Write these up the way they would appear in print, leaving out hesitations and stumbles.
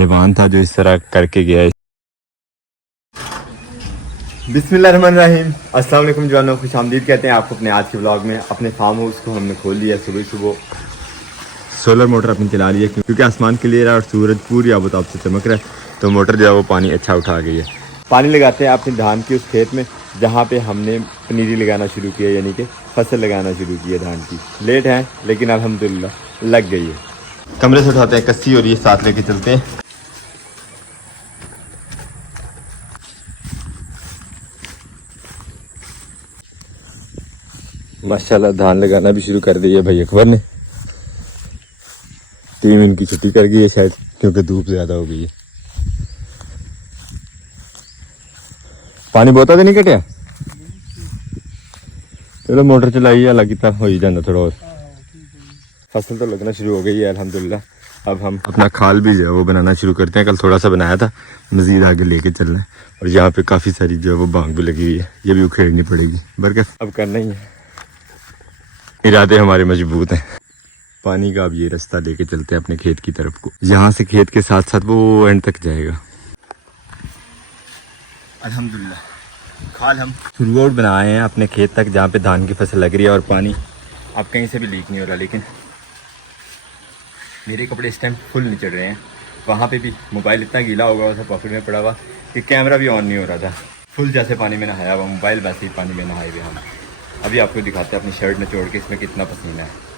हैवान था जो इस तरह करके गया है। बिस्मिल्लाहिर्रहमानिर्रहीम, अस्सलाम वालेकुम जवानों, खुशामदीद कहते हैं आपको अपने आज के व्लॉग में। अपने फार्म हाउस को हमने खोल लिया सुबह सुबह। सोलर मोटर अपनी चला ली है क्योंकि आसमान क्लियर है और सूरज पूरी आबोताब से चमक रहा है, तो मोटर जो है वो पानी अच्छा उठा गई है। पानी लगाते हैं अपने धान के उस खेत में जहाँ पे हमने पनीरी लगाना शुरू किया, यानी कि फसल लगाना शुरू की है धान की। लेट है लेकिन अल्हम्दुलिल्लाह लग गई है। कमरे से उठाते हैं कस्सी और ये साथ लेके चलते हैं। माशाल्लाह धान लगाना भी शुरू कर दिया भाई अकबर ने। टीम इनकी छुट्टी कर गई है शायद क्योंकि धूप ज़्यादा हो गई है। पानी बहुत तो नहीं कटिया, चलो मोटर चलाई अल्लाह की तरह हो ही जाना थोड़ा और। फसल तो लगना शुरू हो गई है अल्हम्दुलिल्लाह। अब हम अपना खाल भी जो है वो बनाना शुरू करते हैं। कल थोड़ा सा बनाया था, मज़ीद आगे लेके चलना है। और यहाँ पे काफ़ी सारी जो है वो बांग भी लगी हुई है, ये भी उखेड़नी पड़ेगी बरकत अब करना ही है। इरादे हमारे मजबूत हैं। पानी का अब ये रास्ता लेके चलते हैं अपने खेत की तरफ को। यहाँ से खेत के साथ साथ वो एंड तक जाएगा। अल्हम्दुलिल्लाह खाल हम थ्रू आउट बनाए हैं अपने खेत तक जहाँ पे धान की फसल लग रही है। और पानी अब कहीं से भी लीक नहीं हो रहा, लेकिन मेरे कपड़े इस टाइम फुल नहीं चढ़ रहे हैं। वहाँ पे भी मोबाइल इतना गीला होगा उसे पॉकेट में पड़ा हुआ कि कैमरा भी ऑन नहीं हो रहा था। फुल जैसे पानी में नहाया हुआ, मोबाइल वैसे ही पानी में नहाए हुए हम। अभी आपको दिखाते हैं अपनी शर्ट निचोड़ के इसमें कितना पसीना है।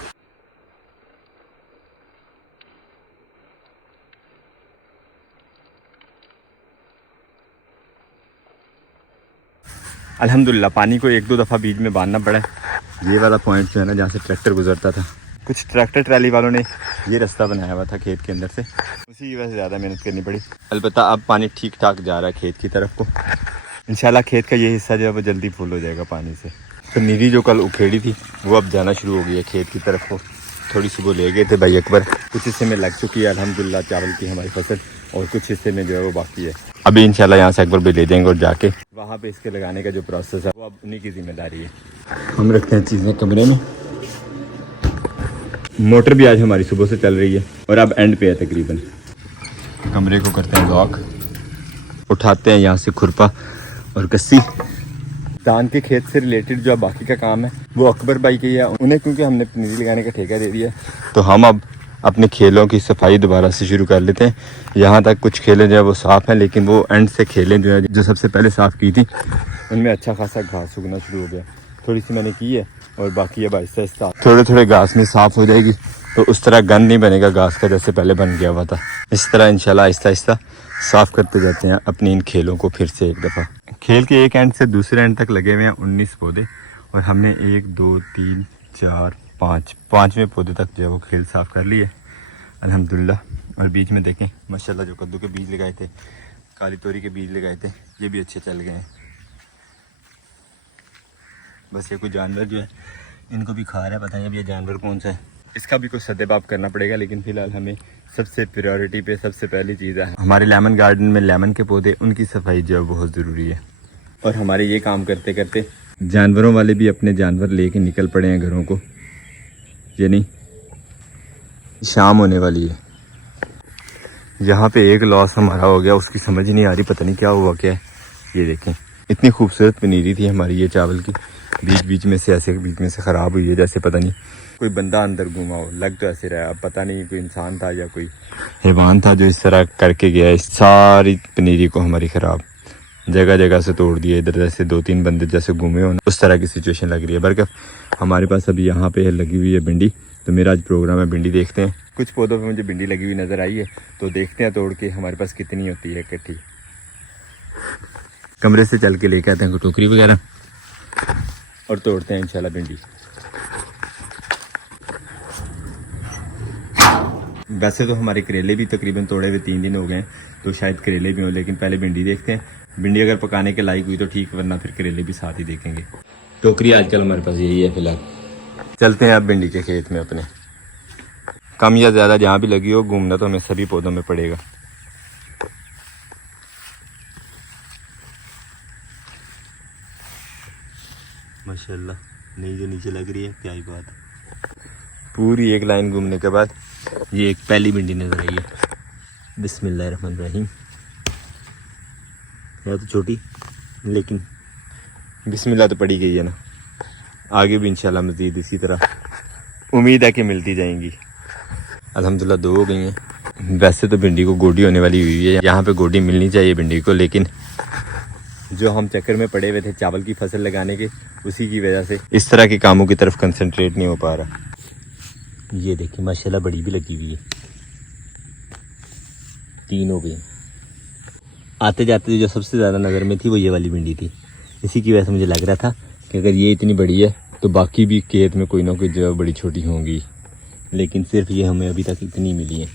अल्हम्दुलिल्लाह पानी को एक दो दफ़ा बीच में बांधना पड़ा है। ये वाला पॉइंट जो है ना जहाँ से ट्रैक्टर गुजरता था, कुछ ट्रैक्टर ट्रैली वालों ने ये रास्ता बनाया हुआ था खेत के अंदर से, उसी की वजह से ज़्यादा मेहनत करनी पड़ी। अलबत्ता अब पानी ठीक ठाक जा रहा है खेत की तरफ को। इंशाल्लाह खेत का ये हिस्सा जो है वो जल्दी फुल हो जाएगा पानी से। तो नीरी जो कल उखेड़ी थी वो अब जाना शुरू हो गई है खेत की तरफ को। थोड़ी सी वो ले गए थे भाई अकबर, कुछ हिस्से में लग चुकी है अल्हम्दुलिल्लाह चावल की हमारी फसल, और कुछ हिस्से में जो है वो बाकी है। अभी इंशाल्लाह यहाँ से अकबर भी ले जाएंगे और जाके वहाँ पे इसके लगाने का जो प्रोसेस है वो अब उन्हीं की जिम्मेदारी है। हम रखते हैं चीज़ें कमरे में। मोटर भी आज हमारी सुबह से चल रही है और अब एंड पे है तकरीबन। कमरे को करते हैं लॉक, उठाते हैं यहाँ से खुरपा और कस्सी। धान के खेत से रिलेटेड जो बाकी का काम है वो अकबर भाई की है, उन्हें क्योंकि हमने पनीरी लगाने का ठेका दे दिया तो हम अब अपने खेलों की सफाई दोबारा से शुरू कर लेते हैं। यहाँ तक कुछ खेलें जो है वो साफ़ हैं, लेकिन वो एंड से खेलें जो है जो सबसे पहले साफ़ की थी उनमें अच्छा खासा घास उगना शुरू हो गया। थोड़ी सी मैंने की है और बाकी अब आहिस्ता आहिस्ता थोड़े थोड़े घास में साफ़ हो जाएगी, तो उस तरह गंद नहीं बनेगा घास का जैसे पहले बन गया हुआ था। इस तरह इंशाल्लाह आहिस्ता आहिस्ता साफ़ करते जाते हैं अपनी इन खेलों को फिर से एक दफ़ा। खेल के एक एंड से दूसरे एंड तक लगे हुए हैं 19 पौधे, और हमने 1 2 3 4 5 पाँचवें पौधे तक जो है वो खेल साफ़ कर लिए अल्हम्दुलिल्लाह। और बीच में देखें माशाल्लाह जो कद्दू के बीज लगाए थे, काली तोरी के बीज लगाए थे, ये भी अच्छे चल गए हैं। बस ये कोई जानवर जो है इनको भी खा रहा है, पता नहीं अब ये जानवर कौन सा है, इसका भी कुछ सदेबाब करना पड़ेगा। लेकिन फ़िलहाल हमें सबसे प्रायोरिटी पे सबसे पहली चीज़ है हमारे लेमन गार्डन में लेमन के पौधे, उनकी सफाई जो है बहुत ज़रूरी है। और हमारे ये काम करते करते जानवरों वाले भी अपने जानवर लेके निकल पड़े हैं घरों को, यानी शाम होने वाली है। यहाँ पे एक लॉस हमारा हो गया, उसकी समझ ही नहीं आ रही, पता नहीं क्या हुआ क्या है। ये देखें इतनी खूबसूरत पनीरी थी हमारी ये चावल की, बीच बीच में से ऐसे बीच में से ख़राब हुई है जैसे पता नहीं कोई बंदा अंदर घुमा हो। लग तो ऐसे रहा, अब पता नहीं कोई इंसान था या कोई हैवान था जो इस तरह करके गया है। सारी पनीरी को हमारी ख़राब, जगह जगह से तोड़ दिया। इधर जैसे 2-3 बंदे जैसे घूमे हो उस तरह की सिचुएशन लग रही है। बल्कि हमारे पास अभी यहाँ पे लगी हुई है भिंडी, तो मेरा आज प्रोग्राम है भिंडी देखते हैं। कुछ पौधों पे मुझे भिंडी लगी हुई नज़र आई है, तो देखते हैं तोड़ के हमारे पास कितनी होती है इकट्ठी। कमरे से चल के लेके आते हैं टोकरी वगैरह और तोड़ते हैं इंशाल्लाह भिंडी। वैसे तो हमारे करेले भी तकरीबन तोड़े हुए 3 दिन हो गए हैं, तो शायद करेले भी हों, लेकिन पहले भिंडी देखते हैं। भिंडी अगर पकाने के लायक हुई तो ठीक, वरना फिर करेले भी साथ ही देखेंगे। टोकरी आजकल हमारे पास यही है फिलहाल। चलते हैं अब भिंडी के खेत में अपने। कम या ज़्यादा जहाँ भी लगी हो घूमना तो हमें सभी पौधों में पड़ेगा। माशाल्लाह नई जो नीचे लग रही है, क्या ही बात है। पूरी एक लाइन घूमने के बाद ये एक पहली भिंडी नजर आई है। बिस्मिल्लाहिर्रहमानिर्रहीम। या तो छोटी, लेकिन बिस्मिल्लाह तो पड़ी गई है ना। आगे भी इंशाल्लाह मज़ीद इसी तरह उम्मीद है कि मिलती जाएंगी। अल्हम्दुलिल्लाह 2 हो गई हैं। वैसे तो भिंडी को गोडी होने वाली हुई है, यहाँ पे गोडी मिलनी चाहिए भिंडी को, लेकिन जो हम चक्कर में पड़े हुए थे चावल की फसल लगाने के, उसी की वजह से इस तरह के कामों की तरफ कंसंट्रेट नहीं हो पा रहा। ये देखिए माशाल्लाह बड़ी भी लगी हुई है, 3 हो गई। आते जाते जो सबसे ज़्यादा नज़र में थी वो ये वाली भिंडी थी। इसी की वजह से मुझे लग रहा था कि अगर ये इतनी बड़ी है तो बाकी भी खेत में कोई ना कोई जो बड़ी छोटी होंगी, लेकिन सिर्फ ये हमें अभी तक इतनी मिली है।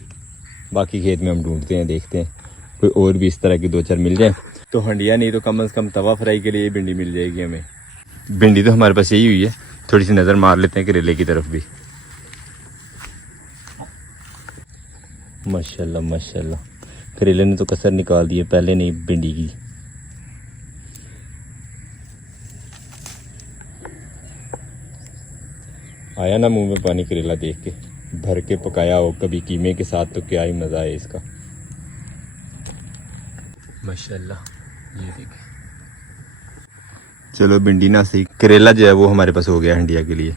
बाकी खेत में हम ढूंढते हैं, देखते हैं कोई और भी इस तरह की 2-4 मिल जाए तो हंडिया, नहीं तो कम से कम तवा फ्राई के लिए भिंडी मिल जाएगी हमें। भिंडी तो हमारे पास यही हुई है, थोड़ी सी नज़र मार लेते हैं करेले की तरफ भी। माशाल्लाह माशाल्लाह, करेले ने तो कसर निकाल दी है, पहले नहीं भिंडी की। आया ना मुंह में पानी करेला देख के। भर के पकाया हो कभी कीमे के साथ तो क्या ही मज़ा है इसका। माशाल्लाह, ये देखिए। चलो भिंडी ना सही, करेला जो है वो हमारे पास हो गया हंडिया के लिए।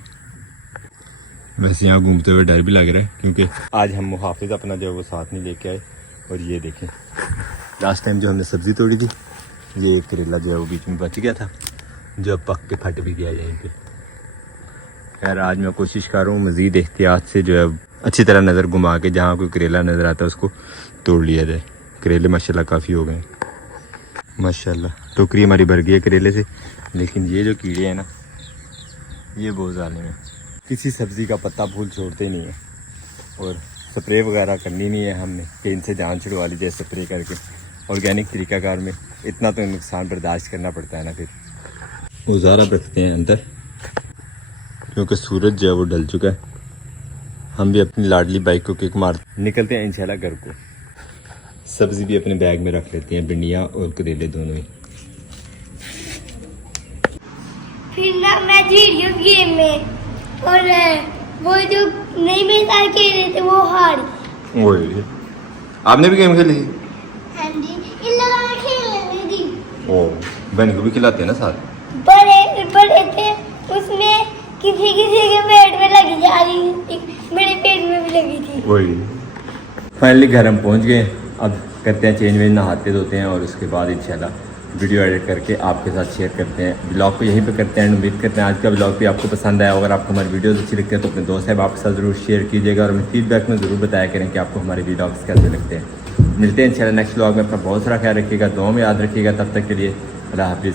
वैसे यहाँ घूमते हुए डर भी लग रहा है क्योंकि आज हम मुहाफिज अपना जो है वो साथ नहीं लेके आए। और ये देखें, लास्ट टाइम जो हमने सब्ज़ी तोड़ी थी, ये एक करेला जो है वो बीच में बच गया था, जो अब पक के फट भी गया यहीं पे। खैर आज मैं कोशिश कर रहा हूँ मज़ीद एहतियात से जो है अच्छी तरह नज़र घुमा के जहाँ कोई करेला नज़र आता है उसको तोड़ लिया जाए। करेले माशाल्लाह काफ़ी हो गए माशाल्लाह। टोकरी हमारी भर गई है करेले से, लेकिन ये जो कीड़े हैं ना, ये बहुत ज़ालिम है। किसी सब्ज़ी का पत्ता फूल छोड़ते नहीं है, और स्प्रे वगैरह करनी नहीं है हमने कि इनसे जान छुड़वा ली जाए स्प्रे करके। ऑर्गेनिक तरीक़ाकार में इतना तो नुकसान बर्दाश्त करना पड़ता है ना। फिर गुजारा रखते हैं अंदर क्योंकि सूरज जो है वो ढल चुका है। हम भी अपनी लाडली बाइक को किक मार निकलते हैं इंशाल्लाह घर को। सब्ज़ी भी अपने बैग में रख लेते हैं, भिंडियाँ और करेले दोनों ही। फिर ना मैं जीत गई गेम में, और वो जो नहीं मेरे साथ खेल रहे थे वो हार। ओए, आपने भी गेम खेली? हाँ जी, इन लोगों ने खेल रही थी। ओ, बहन को भी खिलाते हैं ना साथ? बड़े बड़े थे, उसमें किसी किसी के पेट में लगी जा रही थी, मेरे पेट में भी लगी थी। वही। फाइनली घर हम पहुंच गए। अब करते हैं चेंज वेंज, नहाते धोते हैं और उसके बाद इंशाल्लाह वीडियो एडिट करके आपके साथ शेयर करते हैं। ब्लॉग को यहीं पे करते हैं। उम्मीद करते हैं आज का ब्लॉग भी आपको पसंद आया। अगर आपको हमारी वीडियोस अच्छी लगती है तो अपने दोस्त साहब आपके साथ ज़रूर शेयर कीजिएगा और हमें फीडबैक में ज़रूर बताया करें कि आपको हमारे वीडियोस कैसे लगते हैं। मिलते हैं इंशाल्लाह नेक्स्ट ब्लॉग में। अपना बहुत सारा ख्याल रखिएगा, दुआ में याद रखिएगा। तब तक के लिए अल्लाह हाफिज़।